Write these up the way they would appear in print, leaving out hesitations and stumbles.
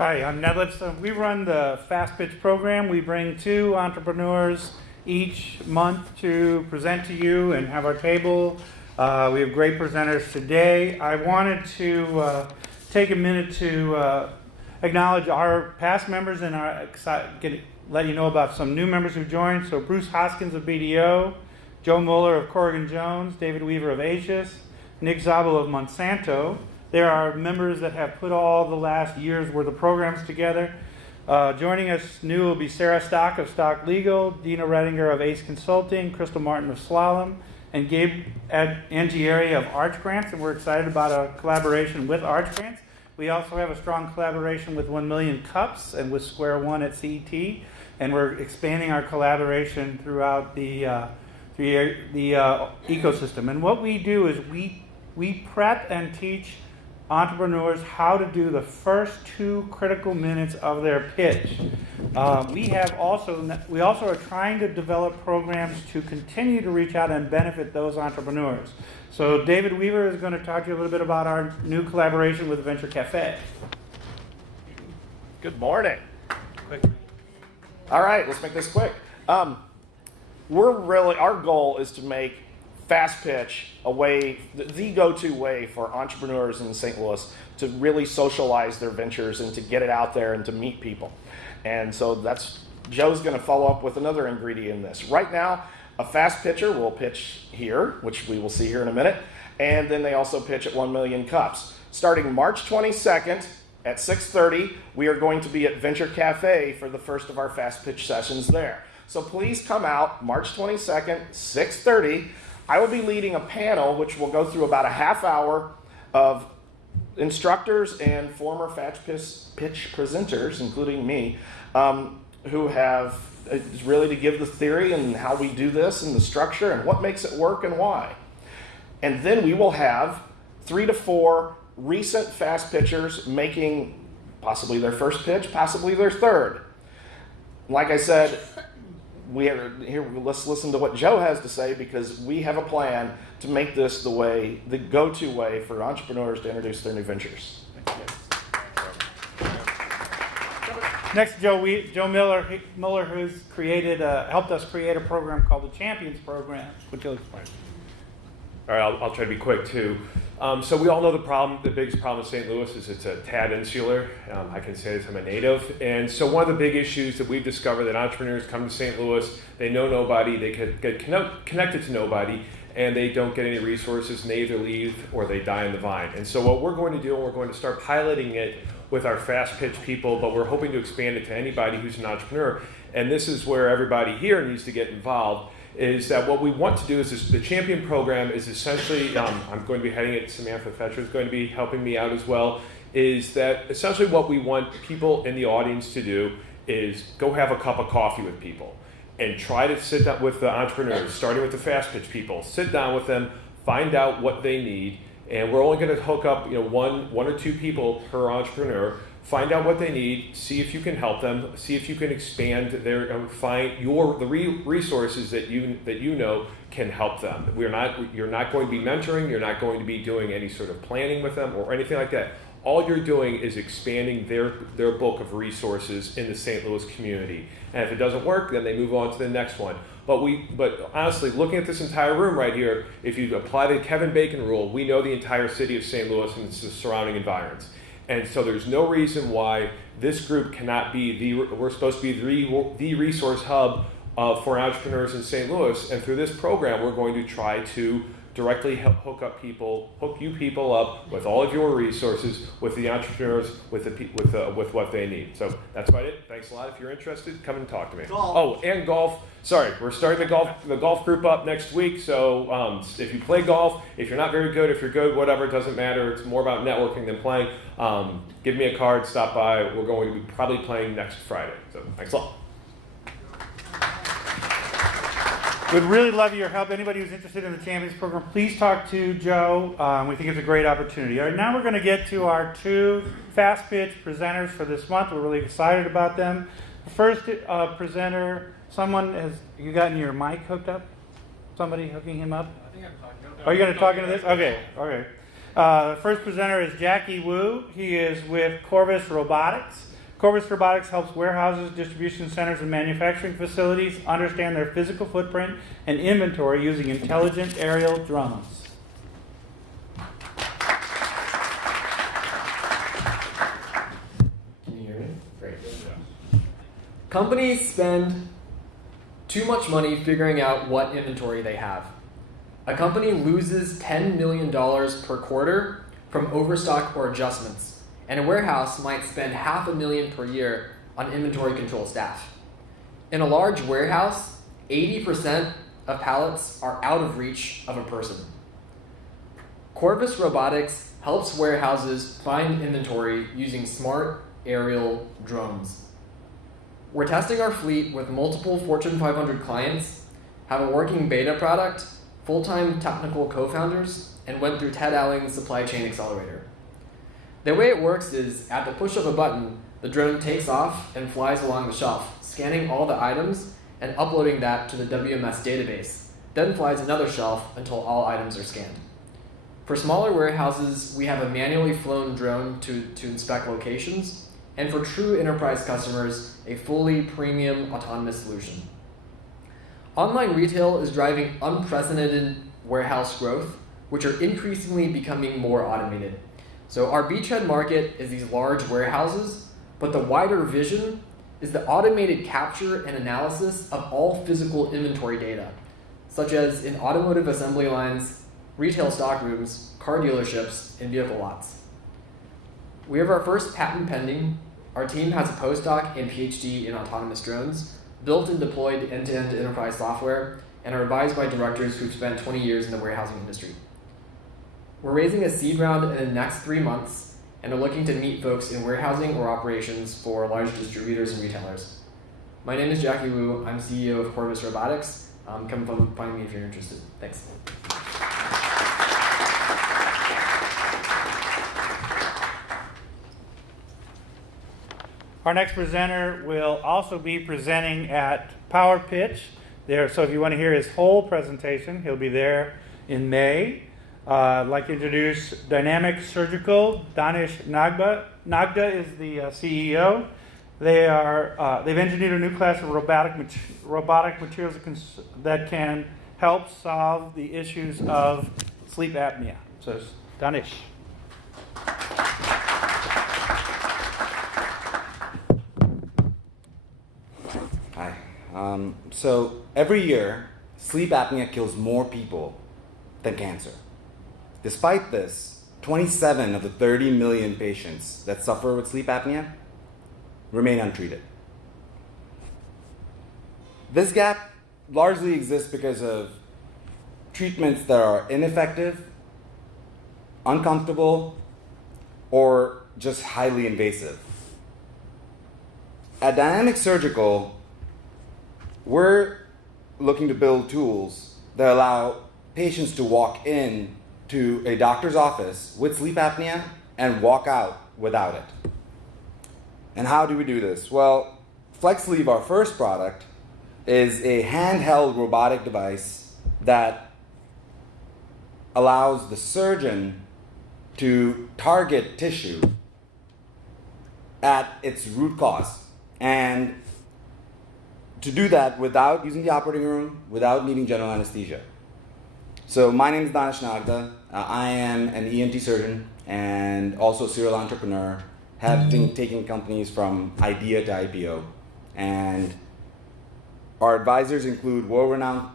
Hi, I'm Ned Lipson. We run the FastPitch program. We bring 2 entrepreneurs each month to present to you and have our table. We have great presenters today. I wanted to take a minute to acknowledge our past members and let you know about some new members who joined. So Bruce Hoskins of BDO, Joe Mueller of Corrigan Jones, David Weaver of Aegis, Nick Zabel of Monsanto. There are members that have put all the last year's worth of programs together. Joining us new will be Sarah Stock of Stock Legal, Dina Redinger of Ace Consulting, Crystal Martin of Slalom, and Gabe Angieri of Arch Grants, and we're excited about a collaboration with Arch Grants. We also have a strong collaboration with 1 Million Cups and with Square One at CET, and we're expanding our collaboration throughout the ecosystem. And what we do is we prep and teach entrepreneurs how to do the first 2 critical minutes of their pitch. We also are trying to develop programs to continue to reach out and benefit those entrepreneurs. So David Weaver is going to talk to you a little bit about our new collaboration with Venture Cafe. Good morning. Quick. All right, let's make this quick. Our goal is to make FastPitch the go-to way for entrepreneurs in St. Louis to really socialize their ventures and to get it out there and to meet people. And so Joe's going to follow up with another ingredient in this. Right now, a fast pitcher will pitch here, which we will see here in a minute, and then they also pitch at 1 Million Cups. Starting March 22nd at 6:30, we are going to be at Venture Cafe for the first of our fast pitch sessions there. So please come out March 22nd, 6:30. I will be leading a panel which will go through about a half hour of instructors and former FastPitch presenters, including me, who have really to give the theory and how we do this and the structure and what makes it work and why. And then we will have 3 to 4 recent fast pitchers making possibly their first pitch, possibly their third. Like I said, let's listen to what Joe has to say, because we have a plan to make this the go-to way for entrepreneurs to introduce their new ventures. Next, Joe Mueller, who's helped us create a program called the Champions Program, which he'll explain. All right, I'll try to be quick too. So we all know the biggest problem in St. Louis is it's a tad insular. I can say this, I'm a native. And so one of the big issues that we've discovered that entrepreneurs come to St. Louis, they know nobody, they get connected to nobody, and they don't get any resources, and they either leave or they die on the vine. And so what we're going to do, and we're going to start piloting it with our fast pitch people, but we're hoping to expand it to anybody who's an entrepreneur. And this is where everybody here needs to get involved. Is that what we want to do is the Champion Program is essentially, I'm going to be heading it, Samantha Fetcher is going to be helping me out as well, is that essentially what we want people in the audience to do is go have a cup of coffee with people and try to sit down with the entrepreneurs, starting with the fast pitch people, sit down with them, find out what they need, and we're only going to hook up one or 2 people per entrepreneur. Find out what they need, see if you can help them, see if you can expand find the resources that you know can help them. You're not going to be mentoring, you're not going to be doing any sort of planning with them or anything like that. All you're doing is expanding their bulk of resources in the St. Louis community. And if it doesn't work, then they move on to the next one. But honestly, looking at this entire room right here, if you apply the Kevin Bacon rule, we know the entire city of St. Louis and its surrounding environs. And so there's no reason why this group cannot be we're supposed to be the resource hub for entrepreneurs in St. Louis. And through this program, we're going to try to directly hook you people up with all of your resources, with the entrepreneurs, with what they need. So that's about it. Thanks a lot. If you're interested, come and talk to me. Golf. Oh, and golf. Sorry, we're starting the golf group up next week. So if you play golf, if you're not very good, if you're good, whatever, it doesn't matter. It's more about networking than playing. Give me a card, stop by. We're going to be probably playing next Friday. So thanks a lot. We'd really love your help. Anybody who's interested in the Champions Program, please talk to Joe. We think it's a great opportunity. All right, now we're going to get to our 2 fast pitch presenters for this month. We're really excited about them. The first presenter, you gotten your mic hooked up? Somebody hooking him up? I think I'm talking. Are you going to talk into this? Okay, all right. The first presenter is Jackie Wu. He is with Corvus Robotics. Corvus Robotics helps warehouses, distribution centers, and manufacturing facilities understand their physical footprint and inventory using intelligent aerial drones. Can you hear me? Great. Companies spend too much money figuring out what inventory they have. A company loses $10 million per quarter from overstock or adjustments, and a warehouse might spend $500,000 per year on inventory control staff. In a large warehouse, 80% of pallets are out of reach of a person. Corvus Robotics helps warehouses find inventory using smart aerial drones. We're testing our fleet with multiple Fortune 500 clients, have a working beta product, full-time technical co-founders, and went through Ted Alling's Supply Chain Accelerator. The way it works is, at the push of a button, the drone takes off and flies along the shelf, scanning all the items and uploading that to the WMS database, then flies another shelf until all items are scanned. For smaller warehouses, we have a manually flown drone to inspect locations, and for true enterprise customers, a fully premium autonomous solution. Online retail is driving unprecedented warehouse growth, which are increasingly becoming more automated. So our beachhead market is these large warehouses, but the wider vision is the automated capture and analysis of all physical inventory data, such as in automotive assembly lines, retail stock rooms, car dealerships, and vehicle lots. We have our first patent pending. Our team has a postdoc and PhD in autonomous drones, built and deployed end-to-end enterprise software, and are advised by directors who've spent 20 years in the warehousing industry. We're raising a seed round in the next 3 months, and are looking to meet folks in warehousing or operations for large distributors and retailers. My name is Jackie Wu. I'm CEO of Corvus Robotics. Come find me if you're interested. Thanks. Our next presenter will also be presenting at FastPitch. So if you want to hear his whole presentation, he'll be there in May. I'd like to introduce Dynamic Surgical. Danish Nagda. Nagda is the CEO. They've engineered a new class of robotic materials that can help solve the issues of sleep apnea. So Danish. Hi. So every year, sleep apnea kills more people than cancer. Despite this, 27 of the 30 million patients that suffer with sleep apnea remain untreated. This gap largely exists because of treatments that are ineffective, uncomfortable, or just highly invasive. At Dynamic Surgical, we're looking to build tools that allow patients to walk in to a doctor's office with sleep apnea and walk out without it. And how do we do this? Well, FlexSleeve, our first product, is a handheld robotic device that allows the surgeon to target tissue at its root cause. And to do that without using the operating room, without needing general anesthesia. So my name is Danish Nagda. I am an ENT surgeon and also a serial entrepreneur, having taken companies from idea to IPO. And our advisors include world-renowned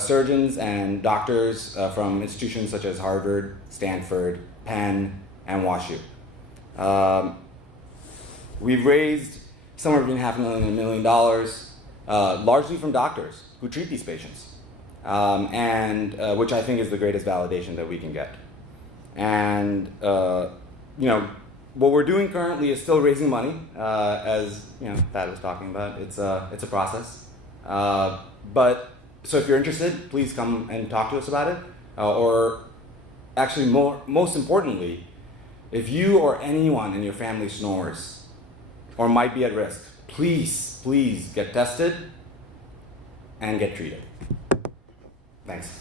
surgeons and doctors from institutions such as Harvard, Stanford, Penn, and WashU. We've raised somewhere between $500,000 and $1 million, largely from doctors who treat these patients. Which I think is the greatest validation that we can get. And what we're doing currently is still raising money, as Thad was talking about. It's a process. But so if you're interested, please come and talk to us about it. Or actually, most importantly, if you or anyone in your family snores or might be at risk, please get tested and get treated. Thanks.